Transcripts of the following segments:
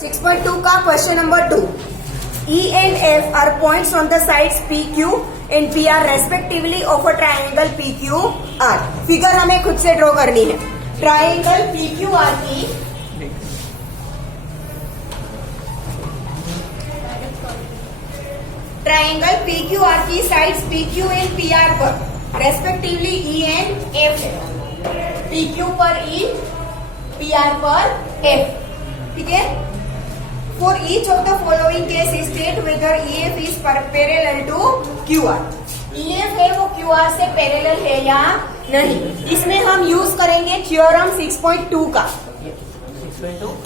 6.2 का question number 2. E and F are points on the sides PQ and PR respectively of a triangle PQR. Figure हमें खुद से draw करनी है. Triangle PQR की sides PQ and PR पर respectively E and F है. PQ पर E, PR पर F. ठीक है. For each of the following case state whether EF is parallel to QR. EF है वो QR से पैरेलल है या नहीं. इसमें हम यूज करेंगे थ्योरम 6.2 का.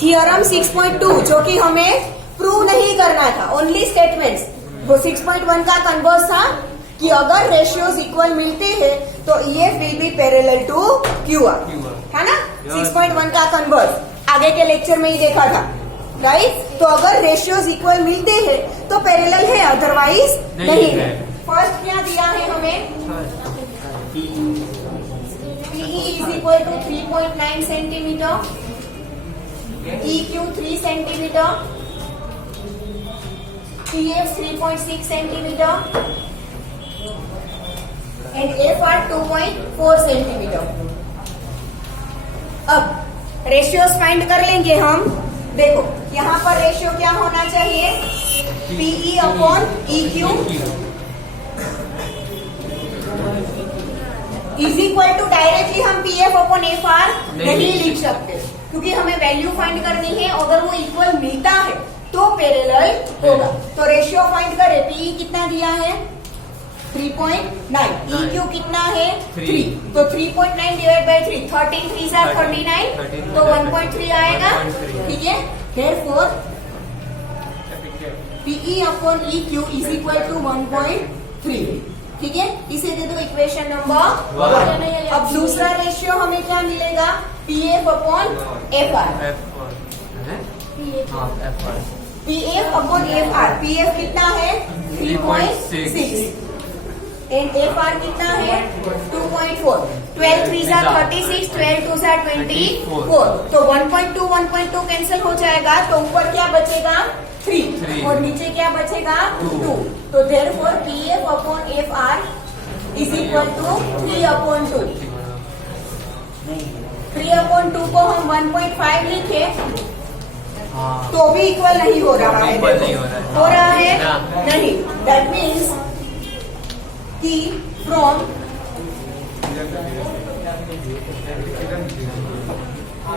थ्योरम 6.2 जो कि हमें प्रूव नहीं करना था, ओनली स्टेटमेंट्स. वो 6.1 का कन्वर्स था कि अगर रेशियोज इक्वल मिलते हैं तो EF will be parallel to QR. है ना. 6.1 का कन्वर्स आगे के लेक्चर में ही देखा था. राइट. तो अगर रेशियोज इक्वल मिलते हैं तो पैरेलल है, अदरवाइज नहीं है. फर्स्ट क्या दिया है हमें? PE is equal to 3.9 centimetre, EQ 3 centimetre, PF 3.6 centimetre and FR 2.4 centimetre. अब रेशियोज फाइंड कर लेंगे हम. देखो यहाँ पर रेशियो क्या होना चाहिए? PE upon EQ is equal to, directly हम PF अपॉन FR नहीं लिख सकते क्योंकि हमें वैल्यू फाइंड करनी है. अगर वो इक्वल मिलता है तो पैरेलल होगा. तो रेशियो फाइंड करें. PE कितना दिया है? 3.9. EQ कितना है? 3. तो 3.9 डिवाइड बाई 3, 13 3 सा 39, तो 1.3 आएगा. ठीक है. Therefore PE upon EQ is equal to 1.3. ठीक है. इसे दे दो इक्वेशन नंबर 1. अब दूसरा रेशियो हमें क्या मिलेगा? PF upon FR. PF upon FR. PF कितना है? 3.6 एंड FR कितना है? 2.4. 12 3 सा 36, 12 2 सा 24. तो 1.2 1.2 कैंसिल हो जाएगा. तो ऊपर क्या बचेगा? 3 और नीचे क्या बचेगा? 2. तो therefore PF upon FR is equal to 3 upon 2. 3 upon 2 को हम 1.5 लिखे तो भी इक्वल नहीं हो रहा है. हो रहा है नहीं. दैट मीन्स कि from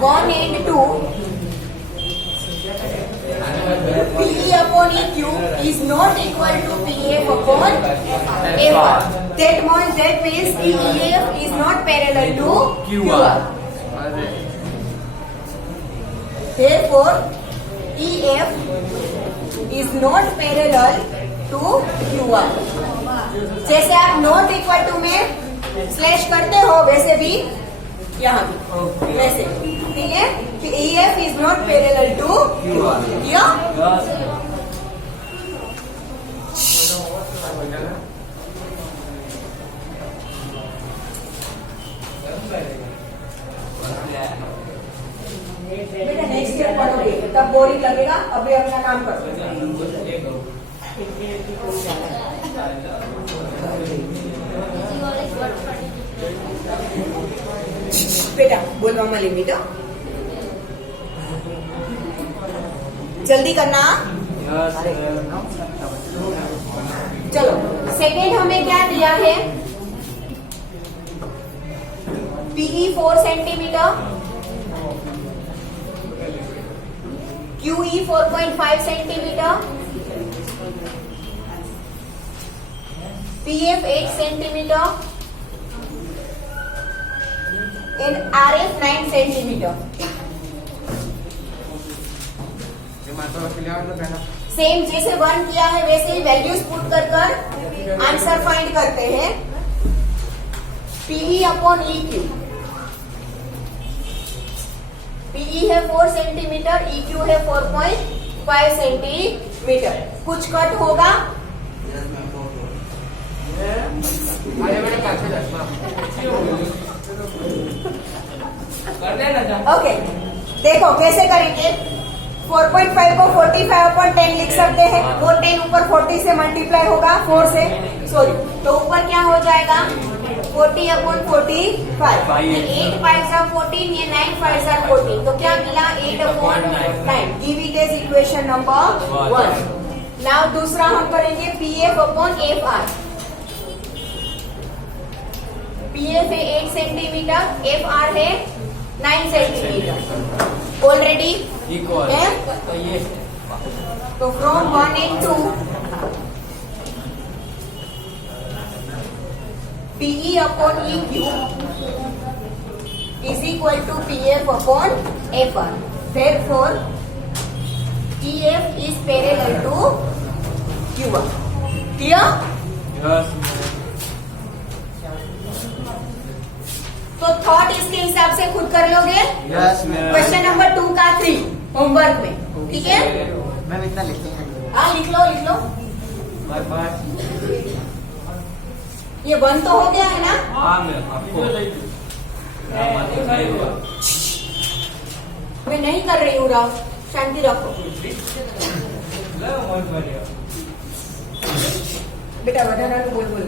1 and 2 PE upon EQ is not equal to PF upon FR. That means EF is not parallel to QR. Therefore, EF is not parallel to QR. जैसे आप नॉट इक्वल टू में slash करते हो वैसे भी यहाँ भी वैसे. ठीक है. कि EF is not parallel to QR. बेटा नेक्स्ट ईयर पढ़ोगे तब बोरिंग लगेगा. अभी अपना काम करो. बेटा बोलवा मली बेटा जल्दी करना. चलो सेकेंड हमें क्या दिया है? PE 4 centimetre, QE 4.5 centimetre, PF 8 centimetre and RF 9 centimetre. Same जैसे 1 किया है वैसे ही वैल्यूज पुट कर आंसर फाइंड करते हैं. PE upon EQ. PE है 4 सेंटीमीटर, EQ है 4.5 सेंटीमीटर. कुछ कट होगा? ओके. देखो कैसे करेंगे. 4.5 को 45/10 लिख सकते हैं। वो 10 ऊपर 40 से मल्टीप्लाई होगा 4 से, सॉरी, तो ऊपर क्या हो जाएगा 40/45। 8 5 are 14, ये 9 5 are 14, तो क्या मिला 8/9। Give it as equation number 1। Now दूसरा हम करेंगे PF/FR। PF है 8 सेंटीमीटर, FR है 9 सेंटीमीटर। ऑलरेडी इक्वल है, तो ये तो from 1 and 2 PE/EQ is equal to PF/FR. Therefore, EF is parallel to QR. Clear? Yes तो थॉट इसके हिसाब से खुद कर लोगे। Yes ma'am. क्वेश्चन नंबर 2 का 3 होमवर्क में, ठीक है? मैम इतना लिखते हैं। हाँ लिख लो लिख लो। Bye bye. ये 1 तो हो गया है ना? हाँ मैम, आपको मैं नहीं कर रही हूँ राव, शांति रखो बेटा। વધારા નું બોલ બોલ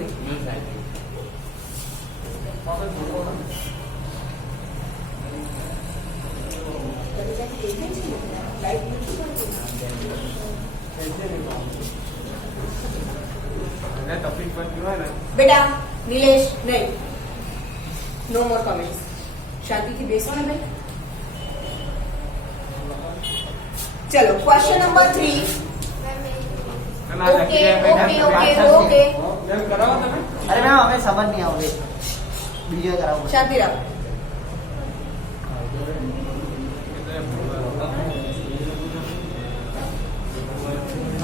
बेटा। नीलेश नहीं, नो मोर कमेंट्स। शांति થી બેસો ને ભાઈ। चलो question number 3। Okay okay okay okay, अरे मैम हमें समझ नहीं आओगे, वीडियो कराओ। शांति रहो।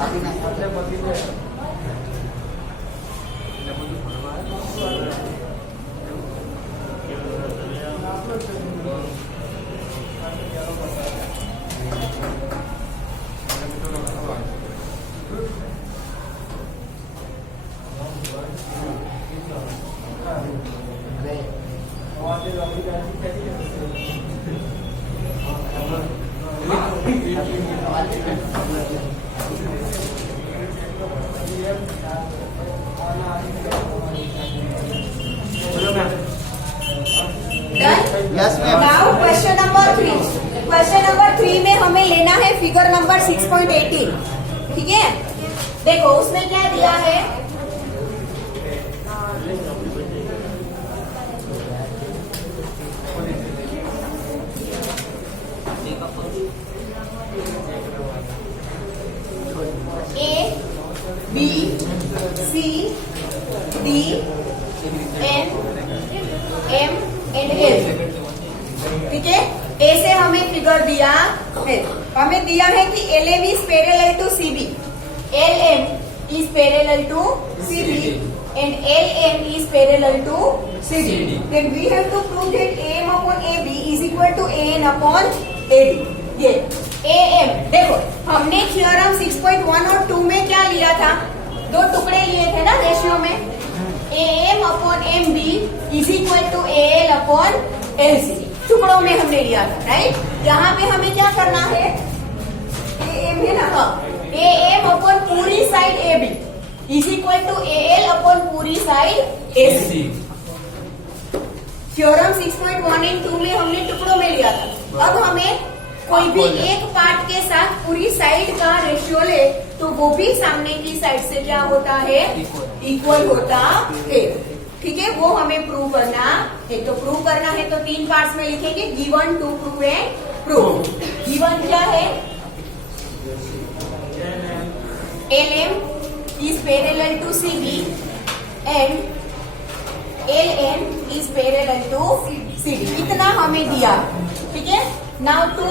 अभी नहीं। Yes ma'am. Now question number 3। Question number 3 में हमें लेना है फिगर नंबर 6.18, ठीक है? देखो उसमें क्या दिया है, A B C D N M and L, ठीक है? ए से हमें फिगर दिया है, हमें दिया है कि LM is parallel to CB, LM is parallel to CB and LM is parallel to CD. Then we have to prove that AM/AB is equal to AN/AD. ये AM, देखो हमने थ्योरम 6.1 और 2 में क्या लिया था, 2 टुकड़े लिए थे ना रेशियो में। AM/MB is equal to AL/LC, टुकड़ों में हमने लिया था, राइट? यहाँ पे हमें क्या करना है, AM है ना, AM अपॉन पूरी side AB is equal to AL upon पूरी साइड AC। थ्योरम 6.1 और 2 में हमने टुकड़ों में लिया था। अब हमें कोई भी एक पार्ट के साथ पूरी साइड का रेशियो ले तो वो भी सामने की साइड से क्या होता है, इक्वल होता है, ठीक है? वो हमें प्रूव करना है। तो प्रूव करना है तो 3 पार्ट्स में लिखेंगे, given, to prove and prove. Given क्या है, LM is parallel to CB and LN is parallel to CD, इतना हमें दिया, ठीक है? नाउ टू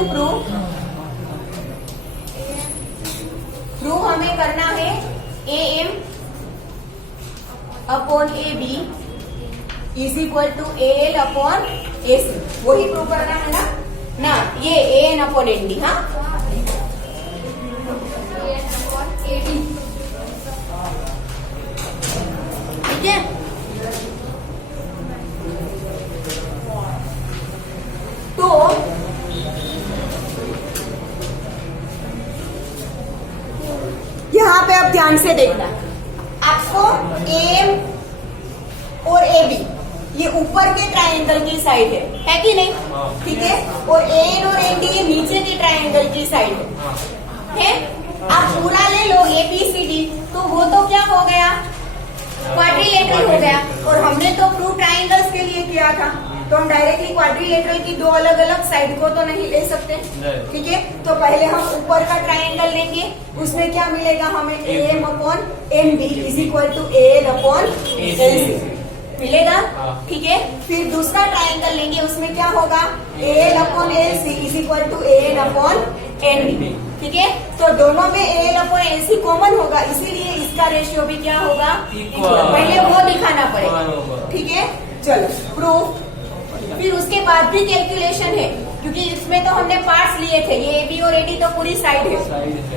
प्रूव हमें करना है AM upon AB is equal to AL upon AC, वही प्रूव करना है ना ये AN अपॉन ND। हाँ ठीक है? तो ध्यान से देखना, आपको एम और ए बी ये ऊपर के ट्रायंगल की साइड है कि नहीं? ठीक है। और एन और एन डी ये नीचे के ट्रायंगल की साइड है। आप पूरा ले लो ए बी सी डी, तो वो तो क्या हो गया, क्वाड्रिलेटरल हो गया। और हमने तो प्रूव ट्रायंगल्स के लिए किया था, तो हम डायरेक्टली क्वाड्रिलेटरल की दो अलग अलग साइड को तो नहीं ले सकते। ठीक है, तो पहले हम ऊपर का ट्रायंगल लेंगे, उसमें क्या मिलेगा हमें, M upon M B is equal to L upon L C मिलेगा। ठीक है, फिर दूसरा ट्रायंगल लेंगे, उसमें क्या होगा, L upon L C is equal to N upon N B. ठीक है, तो दोनों में L upon L C common होगा, इसीलिए इसका रेशियो भी क्या होगा, इक्वल। पहले वो दिखाना पड़ेगा। ठीक है, चलो प्रूफ। फिर उसके बाद भी कैलकुलेशन है, क्योंकि इसमें तो हमने पार्ट्स लिए थे, ये ए बी और एडी तो पूरी साइड है।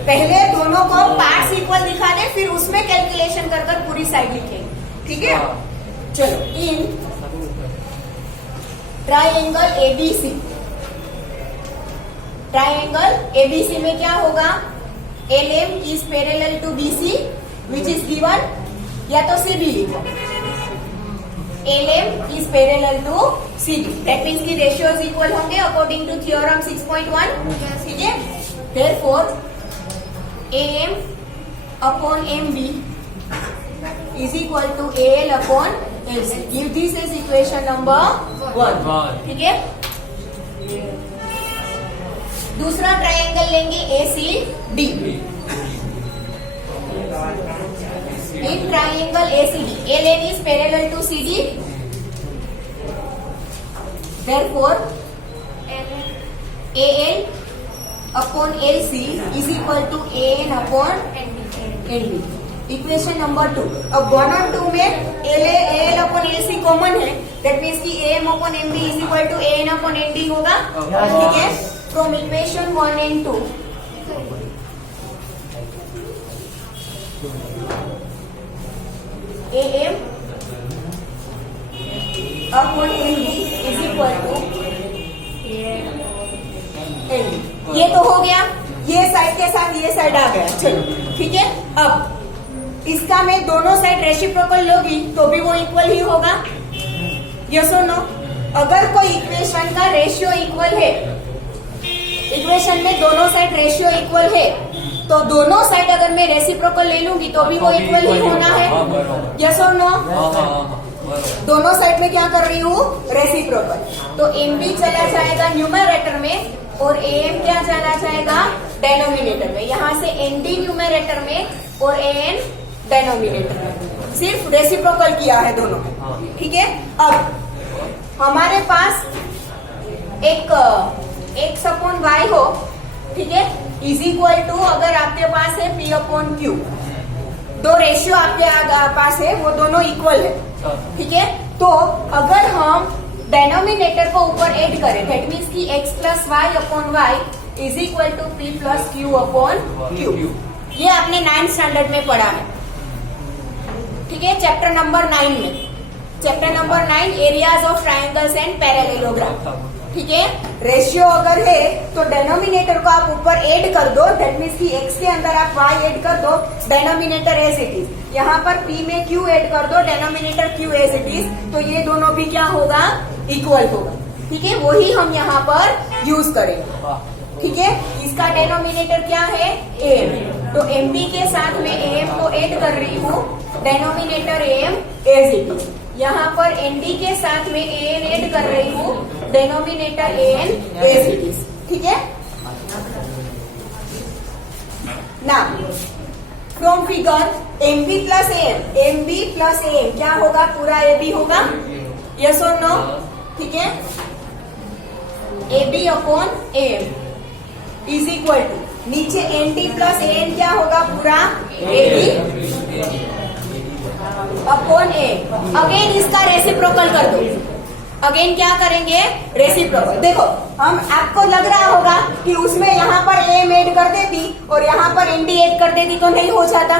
पहले दोनों को पार्ट्स इक्वल दिखा दे, फिर उसमें कैलकुलेशन कर कर पूरी साइड लिखेंगे। ठीक है, चलो in triangle ABC, triangle ABC में क्या होगा, L M is parallel to BC which is given, या तो सी बी लिखो, L M is parallel to C B, that means की रेशियोज इक्वल होंगे अकॉर्डिंग टू थ्योरम 6.1। ठीक है, therefore A M upon M B is equal to AL upon LC. Give this as equation number 1. ठीक है, दूसरा triangle लेंगे ACD। In triangle ACD, LN is parallel to CD. Therefore, AL upon LC is equal to AN upon NB. Equation number 2। अब 1 और 2 में L upon L C common है, that means की M upon M B is equal to N upon N D होगा। ठीक है, from equation 1 and 2 A M upon N B is equal to N D. ये तो हो गया, ये साइड के साथ ये साइड आ गया। चलो ठीक है, अब इसका मैं दोनों साइड रेसिप्रोकल लोगी तो भी वो इक्वल ही होगा, यस और नो? अगर कोई इक्वेशन का रेशियो इक्वल है, इक्वेशन में दोनों साइड रेशियो इक्वल है, तो दोनों साइड अगर मैं रेसिप्रोकल ले लूंगी तो भी वो इक्वल ही होना है, यस और नो? दोनों साइड में क्या कर रही हूँ, रेसिप्रोकल। तो एम बी चला जाएगा न्यूमरेटर में और ए एम क्या चला जाएगा, डेनोमिनेटर में। यहाँ से एन डी न्यूमरेटर में और ए एन डेनोमिनेटर में, सिर्फ रेसिप्रोकल किया है दोनों में। ठीक है, अब हमारे पास एक एक्स अपॉन वाई हो, ठीक है, इज इक्वल टू, अगर आपके पास है पी अपॉन क्यू, दो रेशियो आपके पास है, वो दोनों इक्वल है। ठीक है, तो अगर हम डेनोमिनेटर को ऊपर ऐड करें, दैट मीन्स की X plus Y upon Y is equal to P plus Q upon Q. ये आपने 9th स्टैंडर्ड में पढ़ा है। ठीक है, चैप्टर नंबर 9 में, chapter number 9 areas of triangles and parallelogram. ठीक है, रेशियो अगर है तो डेनोमिनेटर को आप ऊपर ऐड कर दो, दैट मीन्स की एक्स के अंदर आप वाई ऐड कर दो, डेनोमिनेटर एज इट इज। यहाँ पर पी में क्यू ऐड कर दो, denominator Q as it is, तो ये दोनों भी क्या होगा, इक्वल होगा। ठीक है, वही हम यहाँ पर यूज करेंगे। ठीक है, इसका डेनोमिनेटर क्या है, एम, तो एम बी के साथ में एम को ऐड कर रही हूँ, denominator M as it is. यहाँ पर एन डी के साथ में ए एन ऐड कर रही हूँ, denominator A N as it is. ठीक है, ना from figure M B plus M B plus M क्या होगा, पूरा ए बी होगा, यस और नो? ठीक है, A B upon M is equal to, नीचे N T plus A N क्या होगा, पूरा A B upon A. Again इसका रेसिप्रोकल कर दो, अगेन क्या करेंगे, रेसिप्रोकल। देखो, हम आपको लग रहा होगा कि उसमें यहाँ पर एम ऐड कर देती और यहाँ पर एन डी ऐड कर देती तो नहीं हो जाता।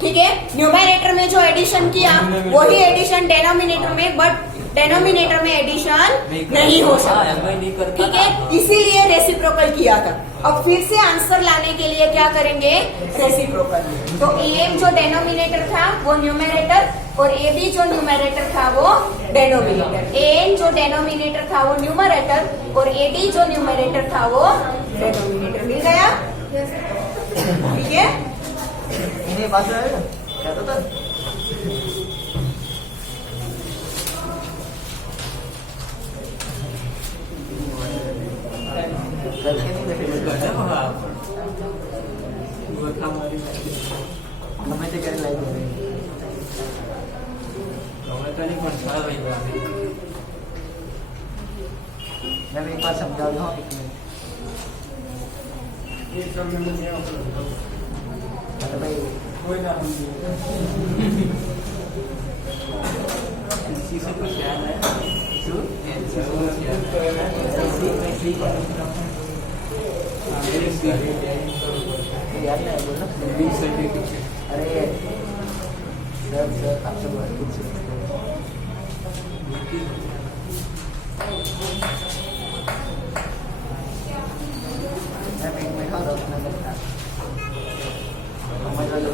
ठीक है, न्यूमरेटर में जो एडिशन किया वही एडिशन डेनोमिनेटर में, बट डेनोमिनेटर में एडिशन नहीं हो सकता, नहीं करता ठीक है, इसीलिए रेसिप्रोकल किया था। अब फिर से आंसर लाने के लिए क्या करेंगे, रेसिप्रोकल। तो AM जो डेनोमिनेटर था वो न्यूमेरेटर और AB जो न्यूमेरेटर था वो डेनोमिनेटर। AN जो डेनोमिनेटर था वो न्यूमरेटर और AD जो न्यूमरेटर था वो डेनोमिनेटर। मिल गया, ठीक है। इन्हें बात है क्या तो करके नहीं देखे हमें तो क्या लाइक मैं एक बार समझा दूँ भाई किसी से कुछ याद है याद नहीं बोलो अरे सर आपसे बहुत कुछ मैं बैठा रहा अपना लगता मजा लो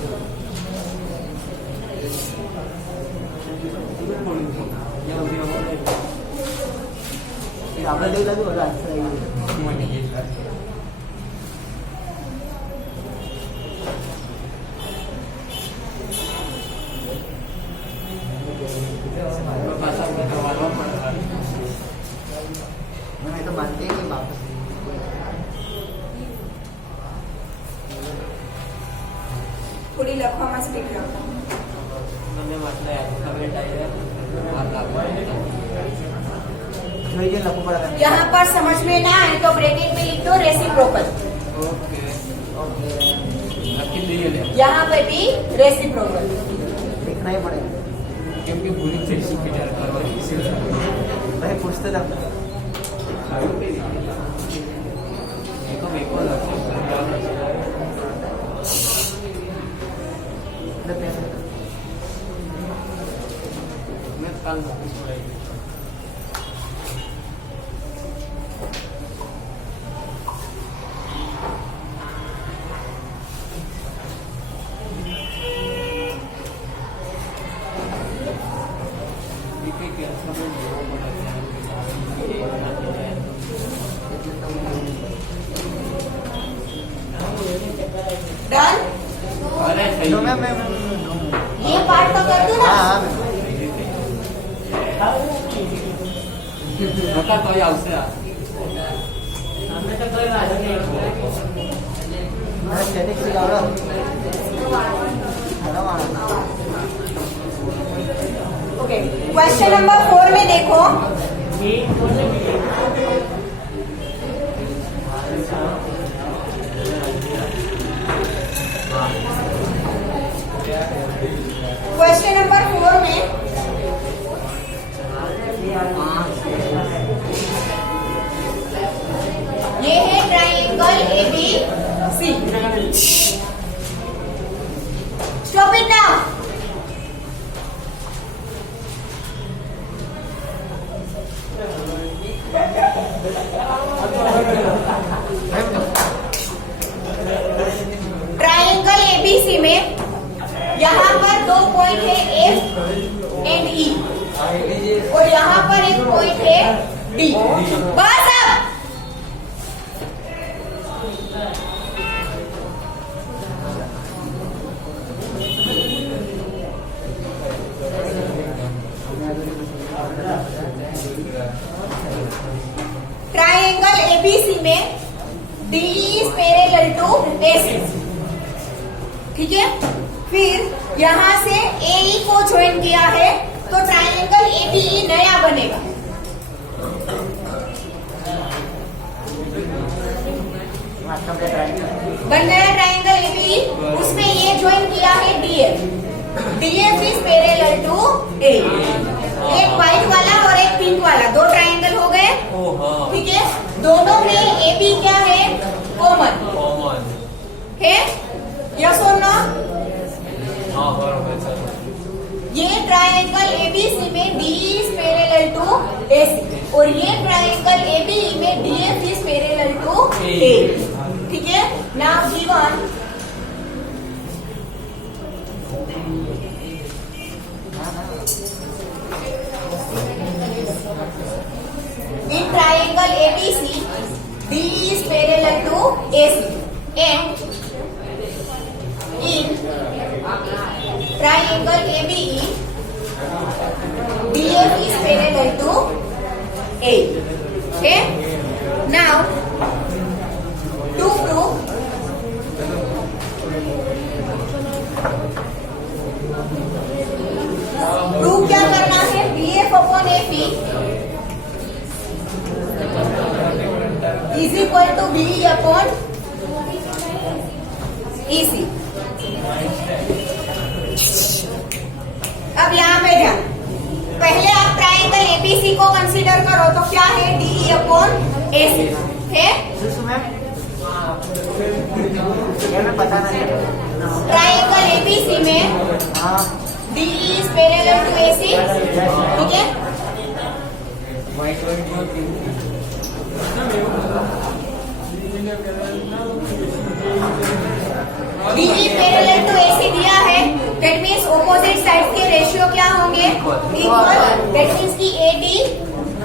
आपने देख लगे होगा मैं तो मानते ही नहीं वापस થોડી લખવામાં સ્પીડ રાખો। જોઈએ લખવું પડે यहाँ पर समझ में ना आए तो ब्रैकेट में लिख दो रेसिप्रोकल। यहाँ पे भी रेसिप्रोकल लिखना ही पड़ेगा क्योंकि पूरी चीज विचार भाई पूछते था मैं कल डन। अरे सही तो मैं ये पार्ट तो कर दो ना। हाँ बता कोई आवश्यक मैं स्टैटिक सिखा रहा हूँ ओके, क्वेश्चन नंबर 4 में देखो, क्वेश्चन नंबर 4 में ये है triangle ABC। Stop it now. Triangle ABC में यहाँ पर 2 पॉइंट है F एंड E और यहाँ पर एक पॉइंट है D। बस अब ट्राइंगल ABC में D is parallel to AC, ठीक है। फिर यहाँ से AE को ज्वाइन किया है तो ट्राइंगल ABE नया बनेगा। बन गया ट्राइंगल ABE, उसमें ये ज्वाइन किया है DF। DF is parallel to A। एक व्हाइट वाला और एक पिंक वाला, 2 ट्राइंगल हो गए, ठीक है। दोनों में AB क्या है, कॉमन है, यस और नो। ये ट्राइंगल ABC में D is पैरेलल और ये ट्राइंगल एबीई में डीएफ इज पैरेलल टू ए। ठीक है, now given in triangle ABC, DE is parallel to AC, and in triangle ABE, DF is parallel to A. Okay? Now, to prove क्या करना है, BF upon AP is equal to BE upon EC। अब यहाँ पे ध्यान, पहले आप triangle ABC को कंसीडर करो तो क्या है, DE अपॉन AC है। ये मैं पता नहीं। ट्राइंगल एबीसी में हाँ DE is parallel to AC। ठीक है, DE पैरेलल टू AC दिया है, दैट मीन्स ऑपोजिट साइड के रेशियो क्या होंगे, इक्वल। दैट मीन्स की AD,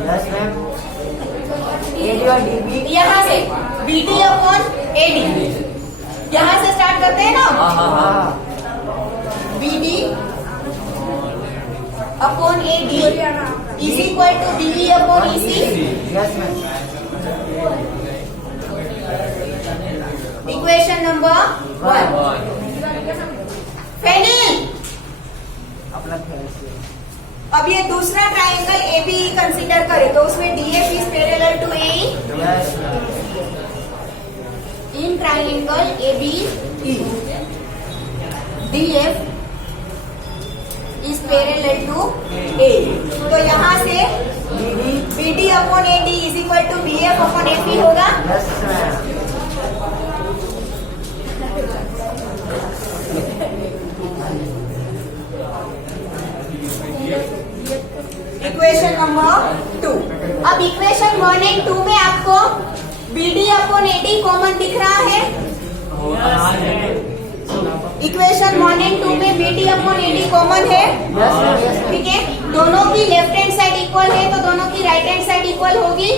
यस मैम, AD और DB यहाँ से BD अपॉन AD, यहाँ से स्टार्ट करते हैं ना, BD upon AD is equal to BE upon EC। Yes ma'am. Equation number 1। फेनिल, अपना फैंसी। अब ये दूसरा ट्राइंगल एबीई कंसीडर करें तो उसमें DF is parallel to A. Yes in triangle ABE DF is parallel to A, तो यहाँ से BD upon AD is equal to BF upon AP होगा। Yes ma'am. Equation number 2। अब इक्वेशन 1 एंड 2 में आपको बीडी अपॉन एडी कॉमन दिख रहा है। इक्वेशन 1 एंड 2 में बीडी अपॉन एडी कॉमन है। ठीक है, दोनों की लेफ्ट हैंड साइड इक्वल है तो दोनों की राइट हैंड साइड इक्वल होगी।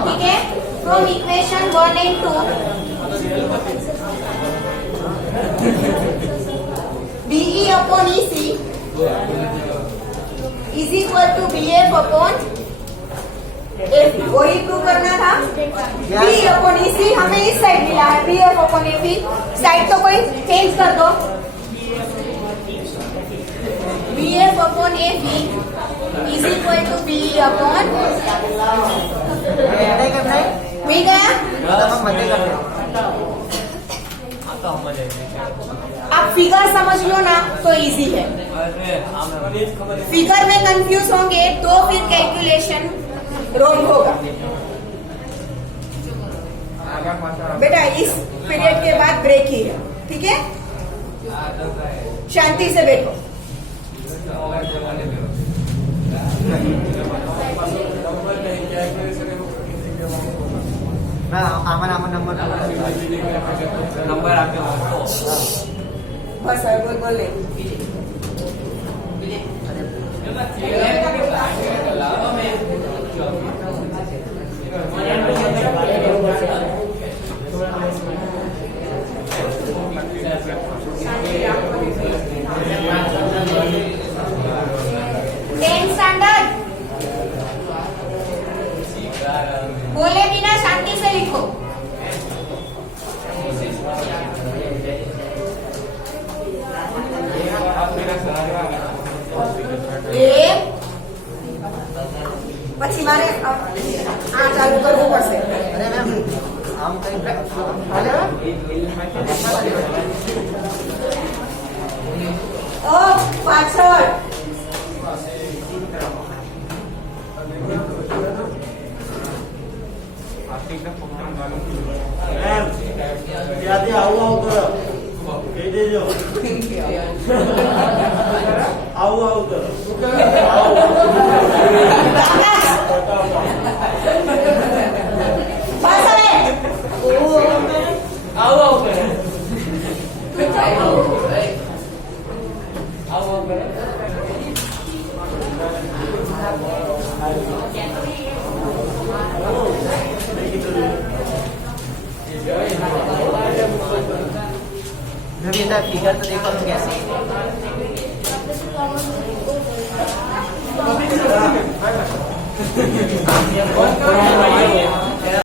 ठीक है, from equation 1 and 2 BE upon EC is equal to BF upon AP, वही प्रूव करना था। बी अपॉन ईसी हमें इस साइड मिला है, बीएफ अपॉन एपी, साइड तो कोई चेंज कर दो। BF upon AP is equal to BE upon, मिल गया। आप फिगर समझ लो ना तो इजी है, फिगर में कंफ्यूज होंगे तो फिर कैलकुलेशन रॉन्ग होगा। बेटा इस पीरियड के बाद ब्रेक ही है, ठीक है, शांति से बैठो। नंबर आपके बस बोल ले। स्टैंडर्ड बोले बिना शांति से लिखो। પછી મારે આ ચાલુ કરવું પડશે। અરે મેમ આમ કઈ ઓ પાછળ ત્યાંથી આવું આવું કરો કહી દેજો આવું આવું કરો मुझे इधर फिगर तो देखो कैसे